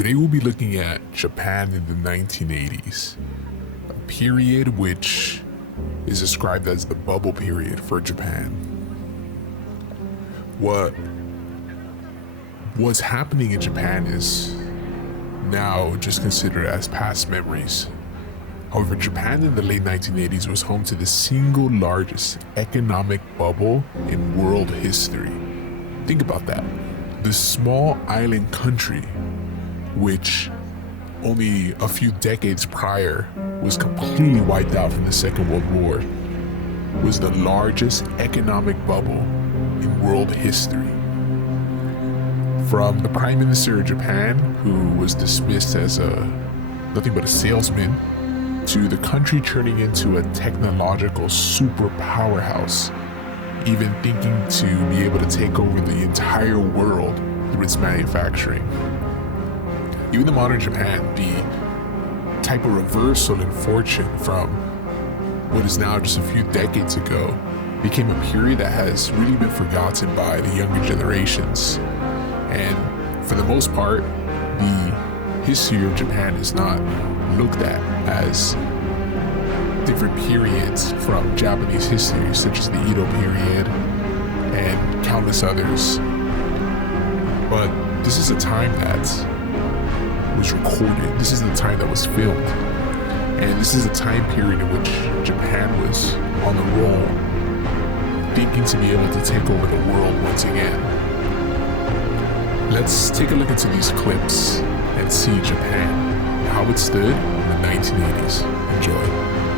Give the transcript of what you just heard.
Today we'll be looking at Japan in the 1980s, a period which is described as the bubble period for Japan. What was happening in Japan is now just considered as past memories. However, Japan in the late 1980s was home to the single largest economic bubble in world history. Think about that. The small island country, which only a few decades prior was completely wiped out from the Second World War, was the largest economic bubble in world history. From the Prime Minister of Japan, who was dismissed as nothing but a salesman, to the country turning into a technological super powerhouse, even thinking to be able to take over the entire world through its manufacturing. Even in modern Japan, the type of reversal in fortune from what is now just a few decades ago became a period that has really been forgotten by the younger generations. And for the most part, the history of Japan is not looked at as different periods from Japanese history, such as the Edo period and countless others. But this is a time that was recorded. This is the time that was filmed. And this is a time period in which Japan was on the roll, thinking to be able to take over the world once again. Let's take a look into these clips and see Japan, how it stood in the 1980s. Enjoy.